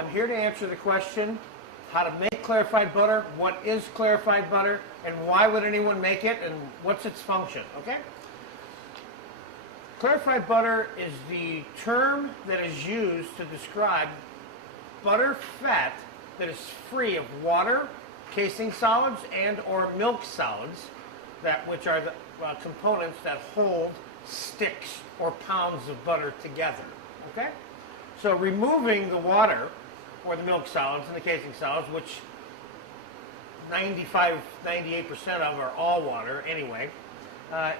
I'm here to answer the question, how to make clarified butter, what is clarified butter, and why would anyone make it, and what's its function, okay? Clarified butter is the term that is used to describe butter fat that is free of water, casing solids, and or milk solids, which are the components that hold sticks or pounds of butter together, okay? So removing the water or the milk solids and the casing solids, which 95, 98% of are all water anyway, I'm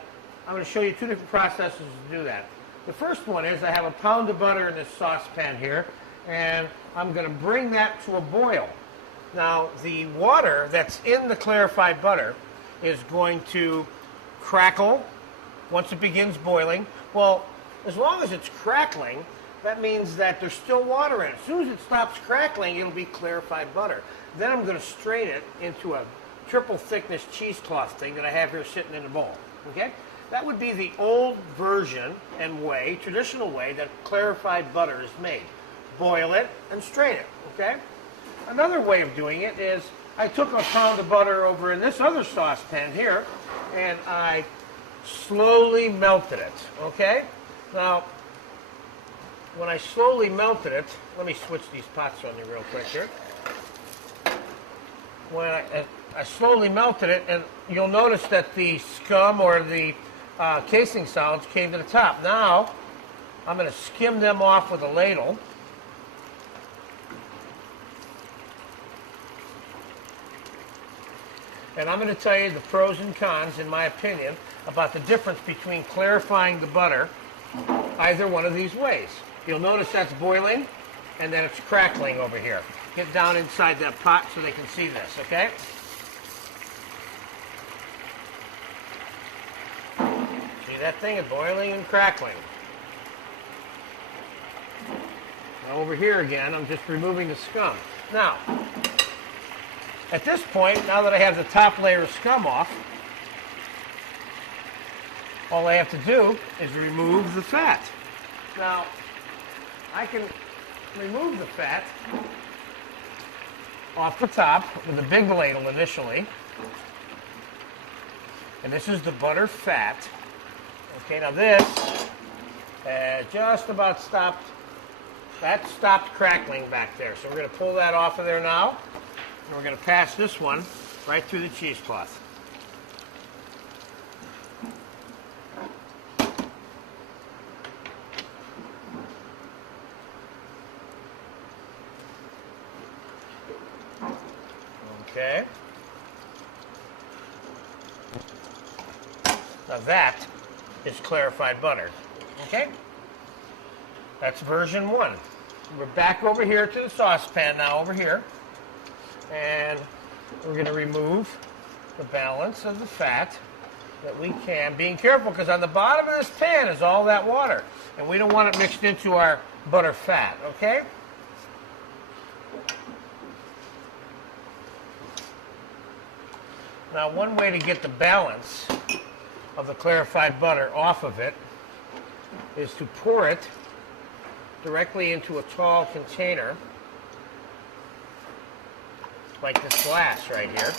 going to show you two different processes to do that. The first one is I have a pound of butter in this saucepan here, and I'm going to bring that to a boil. Now, the water that's in the clarified butter is going to crackle once it begins boiling. Well, as long as it's crackling, that means that there's still water in it. As soon as it stops crackling, it'll be clarified butter. Then I'm going to strain it into a triple thickness cheesecloth thing that I have here sitting in a bowl. Okay? That would be the old version and way, traditional way that clarified butter is made. Boil it and strain it. Okay? Another way of doing it is I took a pound of butter over in this other saucepan here, and I slowly melted it. Okay? Now, when I slowly melted it, let me switch these pots on you real quick here. When I slowly melted it, and you'll notice that the scum or the casing solids came to the top. Now, I'm going to skim them off with a ladle. And I'm going to tell you the pros and cons, in my opinion, about the difference between clarifying the butter either one of these ways. You'll notice that's boiling and then it's crackling over here. Get down inside that pot so they can see this, okay? See that thing? It's boiling and crackling. Now over here again, I'm just removing the scum. Now, at this point, now that I have the top layer of scum off, all I have to do is remove the fat. Now, I can remove the fat off the top with a big ladle initially. And this is the butter fat. Okay, now this just about stopped. That stopped crackling back there. So we're going to pull that off of there now. And we're going to pass this one right through the cheesecloth. Okay. Now that is clarified butter. Okay? That's version 1. We're back over here to the saucepan now over here. And we're going to remove the balance of the fat that we can. Being careful, because on the bottom of this pan is all that water. And we don't want it mixed into our butter fat. Okay? Now, one way to get the balance of the clarified butter off of it is to pour it directly into a tall container like this glass right here.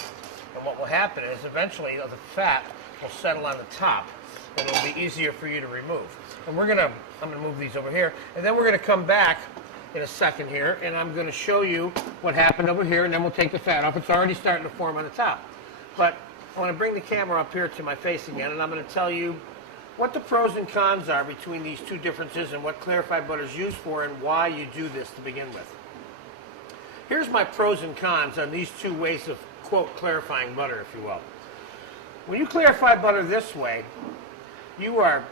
And what will happen is eventually the fat will settle on the top and it'll be easier for you to remove. And I'm going to move these over here, and then we're going to come back in a second here, and I'm going to show you what happened over here, and then we'll take the fat off. It's already starting to form on the top. But I want to bring the camera up here to my face again, and I'm going to tell you what the pros and cons are between these two differences and what clarified butter is used for and why you do this to begin with. Here's my pros and cons on these two ways of, quote, clarifying butter, if you will. When you clarify butter this way, you are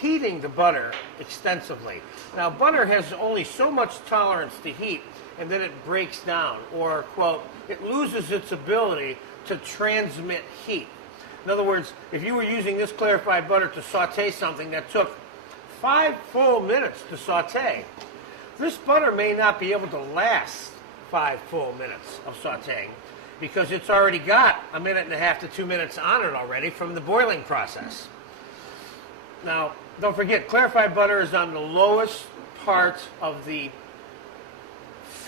heating the butter extensively. Now, butter has only so much tolerance to heat, and then it breaks down, or, quote, it loses its ability to transmit heat. In other words, if you were using this clarified butter to saute something that took 5 full minutes to saute, this butter may not be able to last 5 full minutes of sauteing because it's already got 1.5 to 2 minutes on it already from the boiling process. Now, don't forget, clarified butter is on the lowest part of the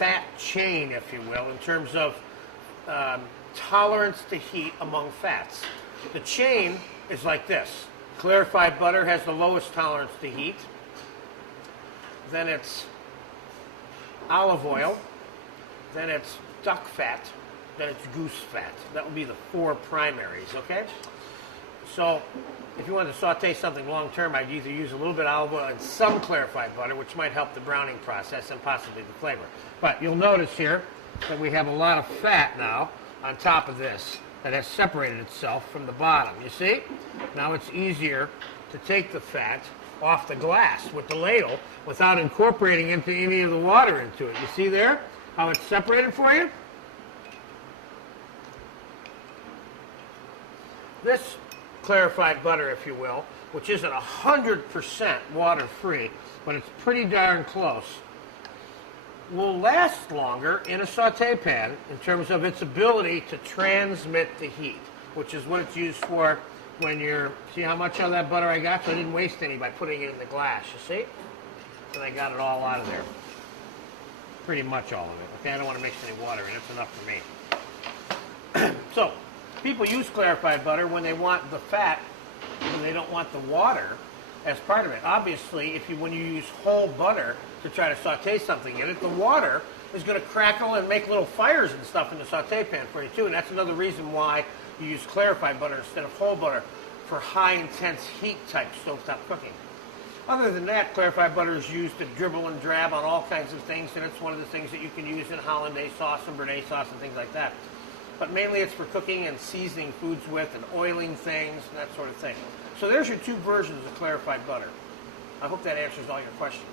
fat chain, if you will, in terms of tolerance to heat among fats. The chain is like this. Clarified butter has the lowest tolerance to heat. Then it's olive oil. Then it's duck fat. Then it's goose fat. That would be the 4 primaries, okay? So if you wanted to saute something long term, I'd either use a little bit of olive oil and some clarified butter, which might help the browning process and possibly the flavor. But you'll notice here that we have a lot of fat now on top of this that has separated itself from the bottom. You see? Now it's easier to take the fat off the glass with the ladle without incorporating into any of the water into it. You see there how it's separated for you? This clarified butter, if you will, which isn't 100% water-free, but it's pretty darn close, will last longer in a saute pan in terms of its ability to transmit the heat, which is what it's used for when you're, see how much of that butter I got? So I didn't waste any by putting it in the glass, you see? And I got it all out of there. Pretty much all of it, okay? I don't want to mix any water in, it's enough for me. So, people use clarified butter when they want the fat, and they don't want the water as part of it. Obviously, when you use whole butter to try to saute something in it, the water is going to crackle and make little fires and stuff in the saute pan for you too. And that's another reason why you use clarified butter instead of whole butter for high intense heat type stovetop cooking. Other than that, clarified butter is used to dribble and drab on all kinds of things, and it's one of the things that you can use in hollandaise sauce and béarnaise sauce and things like that. But mainly it's for cooking and seasoning foods with and oiling things and that sort of thing. So there's your 2 versions of clarified butter. I hope that answers all your questions.